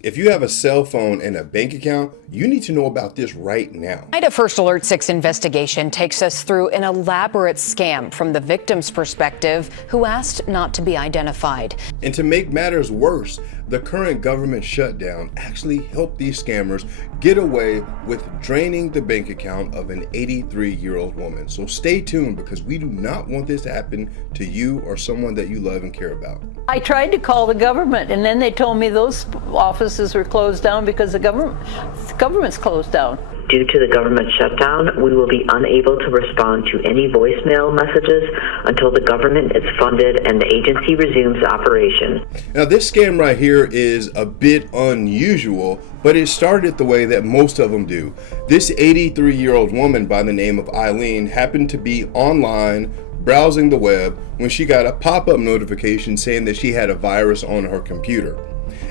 If you have a cell phone and a bank account, you need to know about this right now. A First Alert 6 investigation takes us through an elaborate scam from the victim's perspective, who asked not to be identified. And to make matters worse, the current government shutdown actually helped these scammers get away with draining the bank account of an 83-year-old woman. So stay tuned, because we do not want this to happen to you or someone that you love and care about. I tried to call the government, and then they told me those offices were closed down because the government's closed down. Due to the government shutdown, we will be unable to respond to any voicemail messages until the government is funded and the agency resumes operation. Now, this scam right here is a bit unusual, but it started the way that most of them do. This 83-year-old woman by the name of Eileen happened to be online browsing the web when she got a pop-up notification saying that she had a virus on her computer.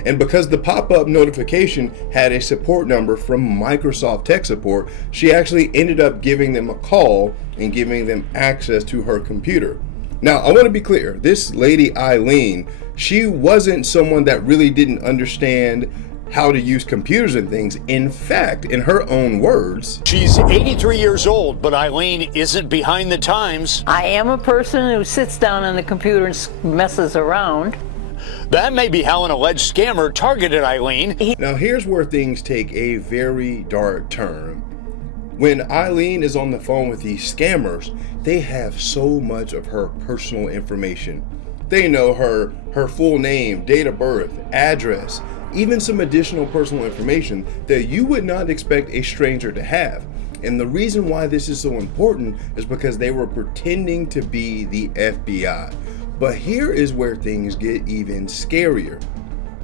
And because the pop-up notification had a support number from Microsoft Tech Support, she actually ended up giving them a call and giving them access to her computer. Now, I want to be clear, this lady Eileen, she wasn't someone that really didn't understand how to use computers and things. In fact, in her own words, she's 83 years old, but Eileen isn't behind the times. I am a person who sits down on the computer and messes around. That may be how an alleged scammer targeted Eileen. Now, here's where things take a very dark turn. When Eileen is on the phone with these scammers, they have so much of her personal information. They know her full name, date of birth, address, even some additional personal information that you would not expect a stranger to have. And the reason why this is so important is because they were pretending to be the FBI. But here is where things get even scarier.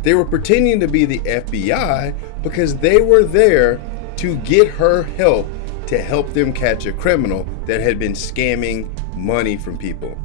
They were pretending to be the FBI because they were there to get her help to help them catch a criminal that had been scamming money from people.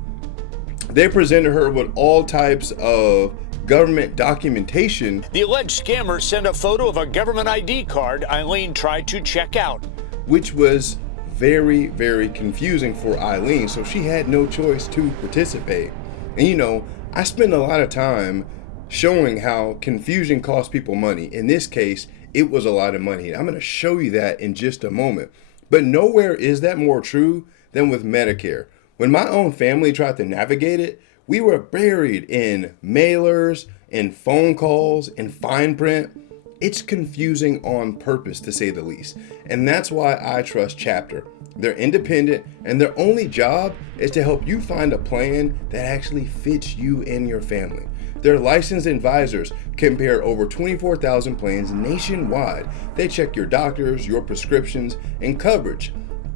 They presented her with all types of government documentation. The alleged scammer sent a photo of a government ID card Eileen tried to check out, which was very, very confusing for Eileen, so she had no choice to participate. And you know, I spend a lot of time showing how confusion costs people money. In this case, it was a lot of money. I'm going to show you that in just a moment. But nowhere is that more true than with Medicare. When my own family tried to navigate it, we were buried in mailers and phone calls and fine print. It's confusing on purpose, to say the least. And that's why I trust Chapter. They're independent, and their only job is to help you find a plan that actually fits you and your family. Their licensed advisors compare over 24,000 plans nationwide. They check your doctors, your prescriptions, and coverage.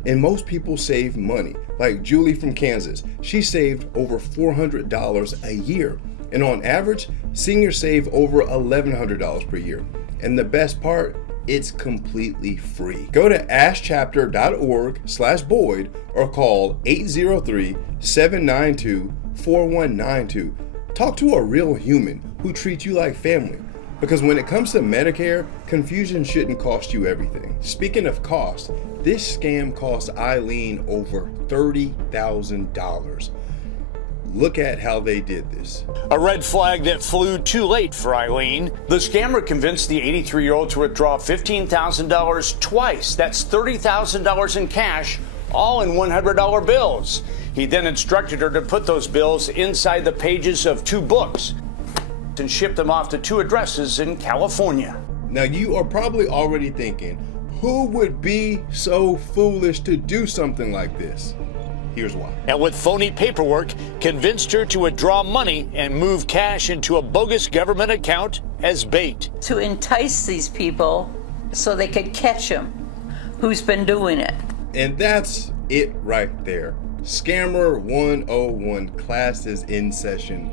And most people save money. Like Julie from Kansas, she saved over $400 a year. And on average, seniors save over $1,100 per year. And the best part, it's completely free. Go to askchapter.org/Boyd or call 803-792-4192. Talk to a real human who treats you like family. Because when it comes to Medicare, confusion shouldn't cost you everything. Speaking of cost, this scam cost Eileen over $30,000. Look at how they did this. A red flag that flew too late for Eileen. The scammer convinced the 83-year-old to withdraw $15,000 twice. That's $30,000 in cash, all in $100 bills. He then instructed her to put those bills inside the pages of 2 books and ship them off to 2 addresses in California. Now, you are probably already thinking, who would be so foolish to do something like this? Here's why. And with phony paperwork, convinced her to withdraw money and move cash into a bogus government account as bait. To entice these people so they could catch him who's been doing it. And that's it right there. Scammer 101 class is in session.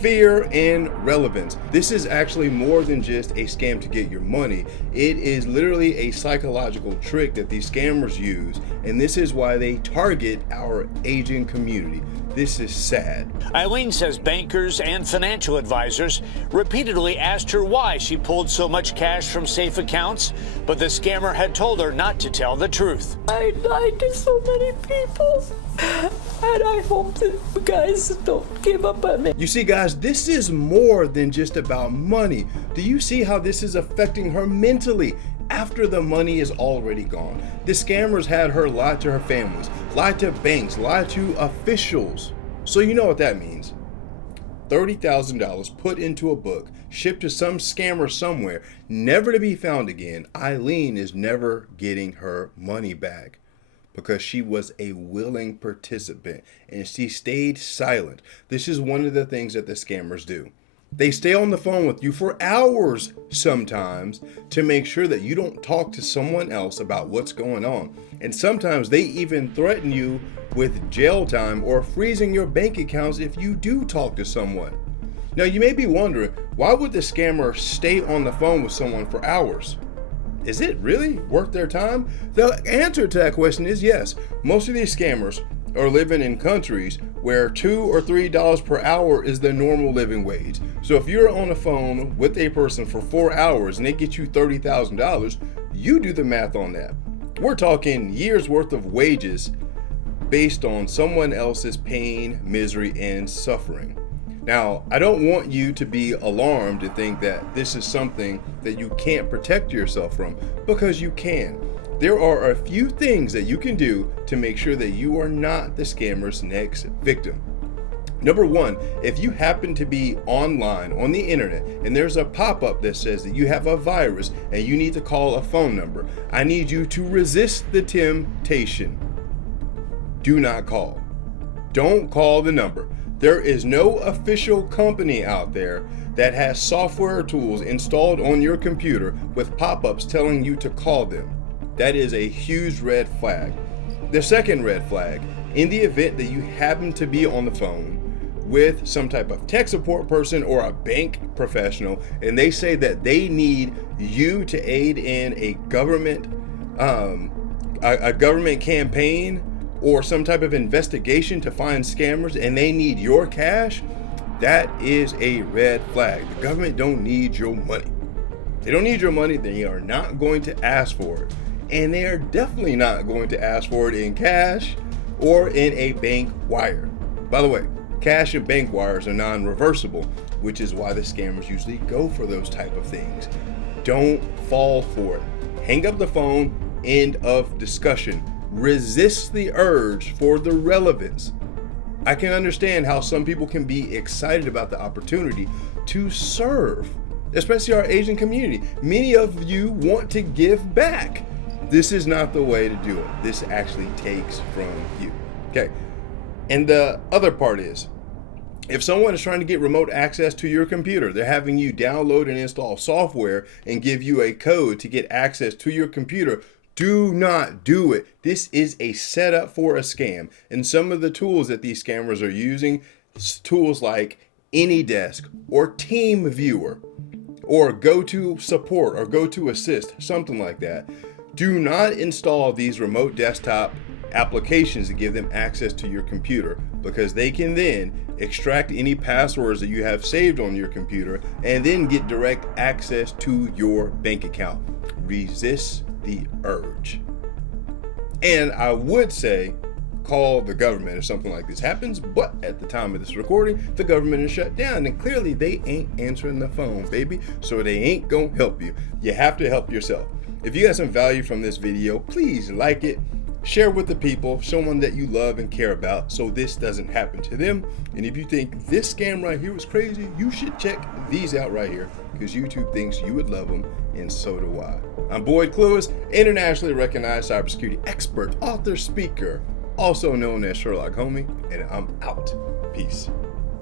Fear and relevance. This is actually more than just a scam to get your money. It is literally a psychological trick that these scammers use, and this is why they target our aging community. This is sad. Eileen says bankers and financial advisors repeatedly asked her why she pulled so much cash from safe accounts, but the scammer had told her not to tell the truth. I lied to so many people, and I hope that you guys don't give up on me. You see, guys, this is more than just about money. Do you see how this is affecting her mentally? After the money is already gone, the scammers had her lie to her families, lie to banks, lie to officials. So you know what that means. $30,000 put into a book, shipped to some scammer somewhere, never to be found again. Eileen is never getting her money back because she was a willing participant and she stayed silent. This is one of the things that the scammers do. They stay on the phone with you for hours sometimes to make sure that you don't talk to someone else about what's going on. And sometimes they even threaten you with jail time or freezing your bank accounts if you do talk to someone. Now you may be wondering, why would the scammer stay on the phone with someone for hours? Is it really worth their time? The answer to that question is yes. Most of these scammers are living in countries where $2 or $3 per hour is the normal living wage. So if you're on the phone with a person for 4 hours and they get you $30,000, you do the math on that. We're talking years worth of wages based on someone else's pain, misery, and suffering. Now, I don't want you to be alarmed and think that this is something that you can't protect yourself from, because you can. There are a few things that you can do to make sure that you are not the scammer's next victim. Number one, if you happen to be online on the internet and there's a pop-up that says that you have a virus and you need to call a phone number, I need you to resist the temptation. Do not call. Don't call the number. There is no official company out there that has software tools installed on your computer with pop-ups telling you to call them. That is a huge red flag. The second red flag, in the event that you happen to be on the phone with some type of tech support person or a bank professional, and they say that they need you to aid in a government campaign or some type of investigation to find scammers, and they need your cash, that is a red flag. The government don't need your money. They don't need your money. They are not going to ask for it. And they are definitely not going to ask for it in cash or in a bank wire. By the way, cash and bank wires are non-reversible, which is why the scammers usually go for those type of things. Don't fall for it. Hang up the phone, end of discussion. Resist the urge for the relevance. I can understand how some people can be excited about the opportunity to serve, especially our Asian community. Many of you want to give back. This is not the way to do it. This actually takes from you. Okay. And the other part is, if someone is trying to get remote access to your computer, they're having you download and install software and give you a code to get access to your computer, do not do it. This is a setup for a scam. And some of the tools that these scammers are using, tools like AnyDesk or TeamViewer or GoToSupport or GoToAssist, something like that. Do not install these remote desktop applications to give them access to your computer, because they can then extract any passwords that you have saved on your computer and then get direct access to your bank account. Resist the urge. And I would say call the government if something like this happens, but at the time of this recording, the government is shut down and clearly they ain't answering the phone, baby, so they ain't gonna help you. You have to help yourself. If you got some value from this video, please like it, share with the people, someone that you love and care about, so this doesn't happen to them. And if you think this scam right here was crazy, you should check these out right here, because YouTube thinks you would love them, and so do I. I'm Boyd Cluis, internationally recognized cybersecurity expert, author, speaker, also known as Sherlock Homie, and I'm out. Peace.